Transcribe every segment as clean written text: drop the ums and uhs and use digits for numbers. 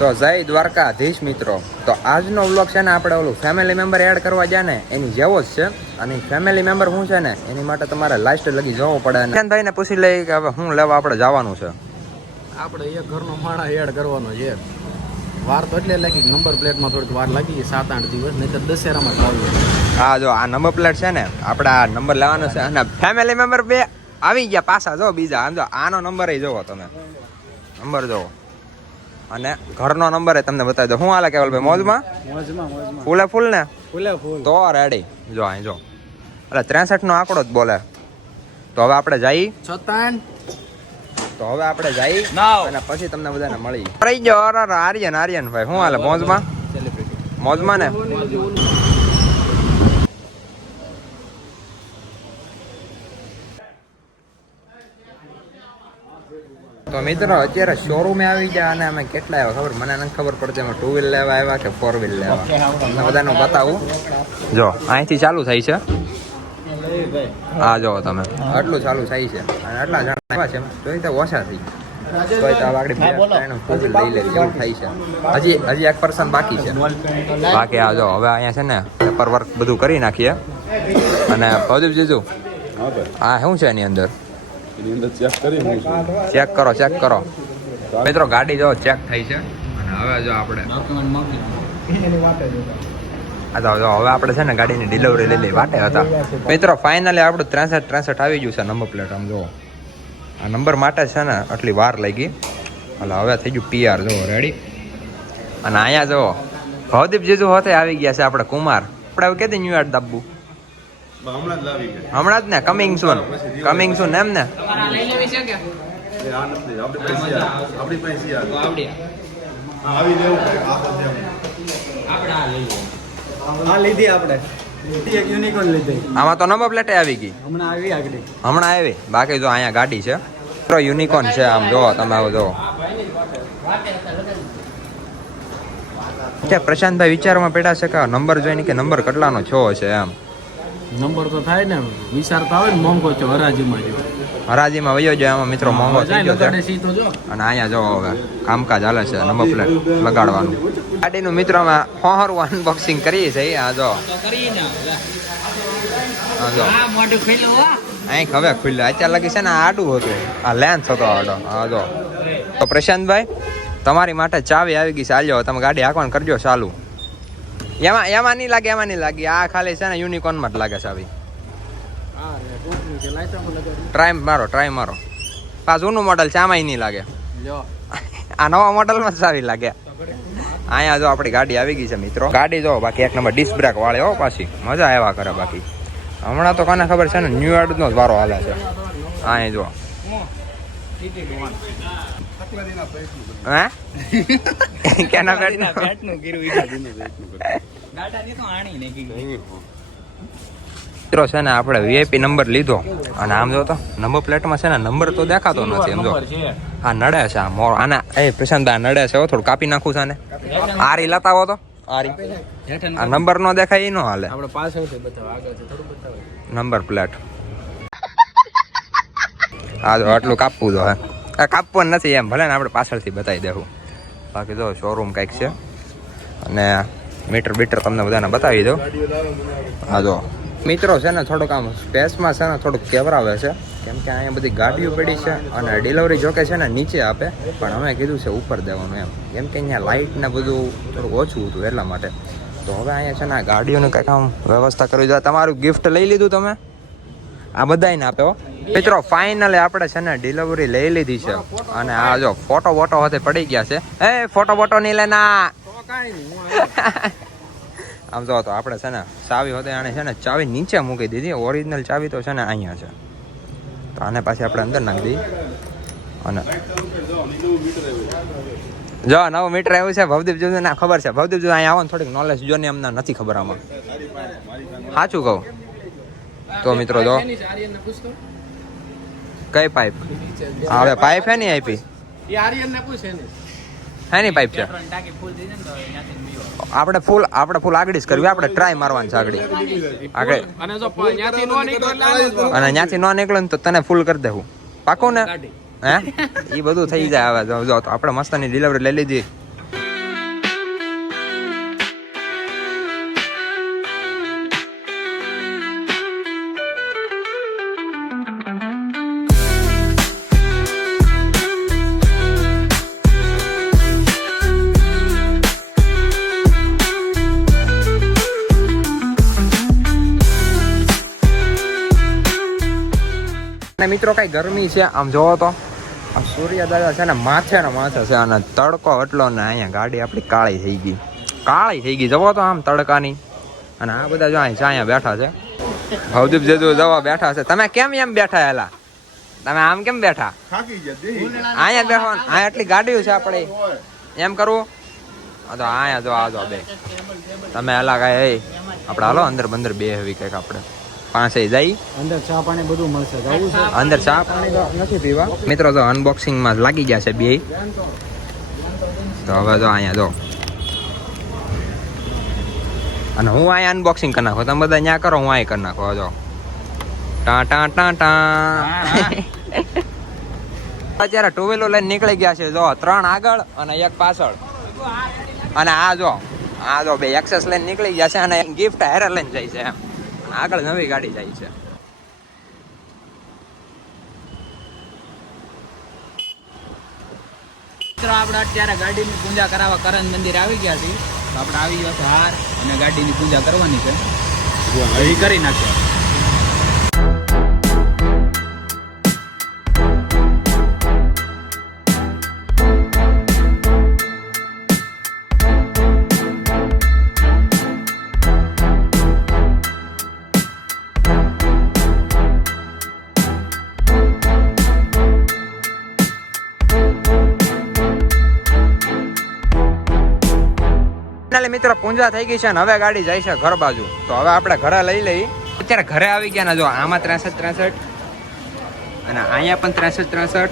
તો જય દ્વારકાધીશ મિત્રો. તો આજનો વ્લોગ છે ને આપણે ઓલું ફેમિલી મેમ્બર એડ કરવા જાય ને એની જેવો જ છે. અને ફેમિલી મેમ્બર શું છે ને એની માટે તમારે લાસ્ટ લગી જવું પડે. ભાઈ ને પૂછી લઈ કે હવે શું લેવા આપણે જવાનું છે. આપણે એક ઘરનો માળા એડ કરવાનો છે. વાર તો એટલે લાગી નંબર પ્લેટમાં થોડીક વાર લાગી 7-8 દિવસ, નહીં તો દશેરામાં જ લાવી. હા જો આ નંબર પ્લેટ છે ને આપણે આ નંબર લેવાનો છે અને ફેમિલી મેમ્બર બે આવી ગયા પાછા. જો બીજા આમ જો આનો નંબર જોવો તમે, નંબર જોવો અને ઘરનો નંબર તમને બતાવી દો. શું હાલે કેવલભાઈ? મોજમાં ફૂલે ફૂલ ને તો રેડી. જો અહીં જો એટલે 63 નો આંકડો જ બોલે. તો હવે આપણે જઈ અને પછી તમને બધાને મળી રહી ગયો. આર્યન ભાઈ શું હાલે? મોજમાં ને. તો મિત્રો અત્યારે શોરૂમે આવી ગયા અને અમે કેટલા આવ્યા ખબર મને નથી ખબર પડતી. અમે 2 વ્હીલ લેવા આવ્યા કે 4 વ્હીલ લેવા, તમને બધાનું બતાવું. જો અહીંથી ચાલુ થાય છે. હા જો તમે આટલું ચાલુ થાય છે અને આટલા જણા આવ્યા છે જોઈ તો ઓછા થઈ તો આગળ 2 વ્હીલ લઈ લે એવું થાય છે. હજી એક પર્સન બાકી છે. બાકી આ જો હવે અહીંયા છે ને પેપર વર્ક બધું કરી નાખીએ. અને બધું જીજુ હા શું છે એની અંદર ચેક કરો મિત્રો. ગાડી જો ચેક થઈ છે અને હવે જો આપણે હવે આપણે છે ને ગાડીની ડિલિવરી લઈ લઈ વાટે હતા મિત્રો. ફાઇનલી આપણું 63 આવી ગયું છે નંબર પ્લેટ. આમ જો આ નંબર માટે છે ને આટલી વાર લાગી એટલે હવે થઈ ગયું PR. જો રેડી. અને અહીંયા જો ભવદીપ જીજુ હોતે આવી ગયા છે આપણે કુમાર. આપણે કેતી ન્યુ યાર્ડ દાબુ હમણાં જ ને કમિંગ સૂન એમ ને. આમાં તો નંબર પ્લેટ આવી ગઈ હમણાં આવી. બાકી જો અહીંયા ગાડી છે યુનિકોર્ન છે. આમ જોવો તમે જોવો. પ્રશાંતભાઈ વિચારમાં પડ્યા છે કે નંબર જોઈને કે નંબર કેટલાનો છો છે એમ. નંબર તો થાય ને વિચારતા હોય ને મોંઘો છે હરાજીમાં વયો જાય આમાં મિત્રો મોંઘો થઈ ગયો છે. અને અહીંયા જો હવે કામકાજ હાલે છે નંબર પ્લેટ લગાડવાનું. ગાડીનું મિત્રોમાં હોહરું અનબોક્સિંગ કરીએ છીએ. આ જો અહીં હવે ખુલ્લું અત્યારે લગી છે ને આડું હતું આ લેન્સ હતો આડો. હા જો તો પ્રશાંતભાઈ તમારી માટે ચાવી આવી ગઈ છે. આલ્યો તમે ગાડી હાંકવાનું કરજો ચાલુ. એમાં નહીં લાગે આ ખાલી છે ને યુનિકોર્નમાં જ લાગે ચાવી. ટ્રાય મારો આ જૂનું મોડલ છે આમાં નહીં લાગે. આ નવા મોડલમાં જ ચાવી લાગે. અહીંયા જો આપણી ગાડી આવી ગઈ છે મિત્રો. ગાડી જો બાકી એક નંબર ડિસ્ક બ્રેક વાળી હો પાછી મજા આવ્યા કરે. બાકી હમણાં તો કોને ખબર છે ને ન્યુ યાર્ડ નો જ વારો હાલે છે. અહીંયા જો કેના મિત્રો છે ને આપણે VIP નંબર લીધો અને આમ જો તો નંબર પ્લેટમાં છે ને નંબર તો દેખાતો નથી. એમ જો આ નડે છે આ મોર આના પ્રશાંત આ નડે છે. થોડું કાપી નાખું છે ને આરી લેતા હો તો આરી આ નંબર નો દેખાય એ નો હાલે. આપણે પાછળથી બતાવો આગળથી થોડું બતાવો નંબર પ્લેટ. આ જો આટલું કાપવું જો હે કાપવું નથી એમ ભલે ને આપણે પાછળથી બતાવી દેવું. બાકી જો શોરૂમ કંઈક છે અને મીટર બીટર તમને બધાને બતાવી દો. હા જો મિત્રો છે ને થોડુંક આમ સ્પેસમાં છે ને થોડુંક કેવરાવે છે કેમ કે અહીંયા બધી ગાડીઓ પડી છે અને ડિલિવરી જોકે છે ને નીચે આપે પણ અમે કીધું છે ઉપર દેવાનું એમ કેમ કે અહીંયા લાઇટ ને બધું થોડુંક ઓછું હતું એટલા માટે. તો હવે અહીંયા છે ને ગાડીઓને કંઈક આમ વ્યવસ્થા કરવી જોઈએ. તમારું ગિફ્ટ લઈ લીધું તમે આ બધાને આપે હો મિત્રો. ફાઇનલી આપણે છે ને ડિલિવરી લઈ લીધી છે અને આ જો ફોટો હાથે પડી ગયા છે. ફોટો નહીં લેના આમ જો તો આપણે છે ને ચાવી હોતે આને છે ને ચાવી નીચે મૂકી દીધી. ઓરિજિનલ ચાવી તો છે ને અહીંયા છે તો આને પાછી આપણે અંદર નાખી દઈએ. અને જો નવું મીટર આવ્યું છે. ભવદીપ જોને ના ખબર છે. ભવદીપ જો અહીંયા આવો ને થોડીક નોલેજ જો ને એમને નથી ખબર આમાં સાચું કહું તો મિત્રો જો કઈ પાઇપ હવે પાઇપ હે નહીં આપી હે નહીં પાઇપ છે. આપણે ફૂલ આગળ જ કરવી. આપણે ટ્રાય મારવાની છે આગળ અને ત્યાંથી ન નીકળે ને તો તને ફૂલ કરી દેવું પાકું ને. હે એ બધું થઈ જાય. હવે જો આપણે મસ્તની ડિલિવરી લઈ લીધી. અને મિત્રો કઈ ગરમી છે આમ જોવો તો આ સૂર્ય દાદા છે ને માથે છે અને તડકો એટલો ને અહીંયા ગાડી આપણી કાળી થઈ ગઈ જવો તો આમ તડકાની. અને આ બધા જો અહીંયા બેઠા છે ભવદીપ જેદુ જવા બેઠા છે. તમે કેમ એમ બેઠા એલા? તમે આમ કેમ બેઠા? અહીંયા બેઠા અહીંયા એટલી ગાડીઓ છે આપણે એમ કરવું. તો અહીંયા જો આ જો બે તમે એલા કઈ આપણે હાલો અંદર બંદર બે હવી કંઈક આપણે પાસે જઈ અંદર ચા પાણી બધું મળશે. જવું છે અંદર ચા પાણી તો નથી પીવા. મિત્રો તો અનબોક્સિંગ માં લાગી ગયા છે બે. તો હવે જો અહીંયા જો અને હું અહીંયા અનબોક્સિંગ કરી નાખો. તમે બધા ત્યાં કરો, હું અહીંયા કરી નાખો. જો ટા ટા ટા ટા. અત્યારે ટુ વ્હીલર લઈને નીકળી ગયા છે. જો 3 આગળ અને 1 પાછળ. અને આ જો બે એક્સેસ લઈને નીકળી ગયા છે અને ગિફ્ટ હેરે લઈને જાય છે. આગળ નવી ગાડી જાય છે. મિત્રો આપણે અત્યારે ગાડીની પૂજા કરાવવા કરંજ મંદિર આવી ગયા છીએ. તો આપણે આવી ગયો છે હાર અને ગાડીની પૂજા કરવાની છે. એ કરી નાખ્યો. મિત્રો પૂંજા થઈ ગઈ છે ને હવે ગાડી જાય છે ઘર બાજુ. તો હવે આપણે ઘરે લઈ લઈ. અત્યારે ઘરે આવી ગયા ને જો આમાં 63 અને અહીંયા પણ 63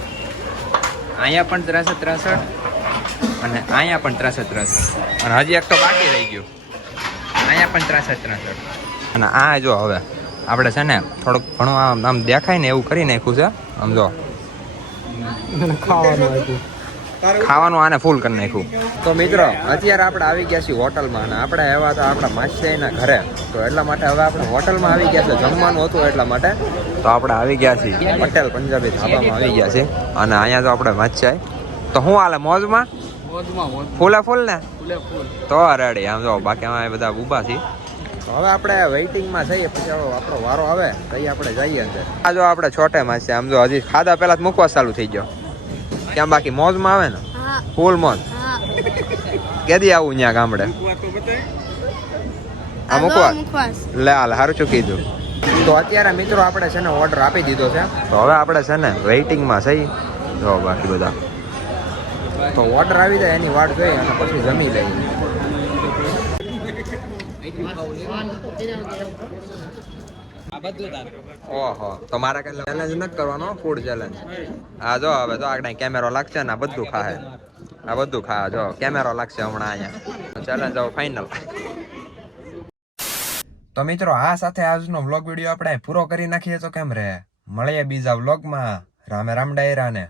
અહીંયા પણ 63 અને અહીંયા પણ 63 અને હજી એક તો બાકી રહી ગયું. અહીંયા પણ 63 અને આ જો હવે આપણે છે ને થોડુંક ઘણું આમ દેખાય ને એવું કરી નાખ્યું છે. આમ જો ખાવાનું આને ફૂલ કરી નાખ્યું. તો મિત્રો અત્યારે આપણે આવી ગયા છીએ હોટલમાં અને આપણે એવા તો આપણા માછીના ઘરે. તો એટલા માટે હવે આપણે હોટલમાં આવી ગયા છે. જમવાનું હતું એટલા માટે તો આપણે આવી ગયા છીએ પટેલ પંજાબી ધાબામાં આવી ગયા છે. અને અહીંયા તો આપણે માછાઈ તો શું હાલે મોજમાં ફૂલે ફૂલ ને તો રેડી. આમ જો બાકી અમે બધા ઊભા છીએ. તો હવે આપણે વેઇટિંગમાં જઈએ પછી આપણો વારો આવે કઈ આપણે જઈએ અંદર. આ જો આપણે છોટે માછી આમ જો હજી ખાધા પહેલા જ મૂકવા ચાલુ થઈ ગયો. ક્યાં બાકી મોજમાં આવે ને ફૂલ મોજ. કેદી આવું ત્યાં ગામડે આ મૂકવા લે હાલ સારું શું કીધું. તો અત્યારે મિત્રો આપણે છે ને ઓર્ડર આપી દીધો છે. તો હવે આપણે છે ને વેઇટિંગમાં થઈ જો બાકી બધા. તો ઓર્ડર આવી જાય એની વાટ જોઈ અને પછી જમી લઈએ. ઓહો તો મારા કઈ ચેલેન્જ નથી કરવાનો ફૂડ ચેલેન્જ. આ જો હવે તો આગળ કેમેરો લાગશે ને આ બધું ખાહે. આ બધું ખા જો કેમેરો લાગશે હમણાં અહીંયા. ચેલેન્જ હવે ફાઇનલ. તો મિત્રો આ સાથે આજનો વ્લોગ વિડીયો આપણે પૂરો કરી નાખીએ તો કેમ રહે. મળીએ બીજા વ્લોગમાં. રામે રામ ડાયરા ને.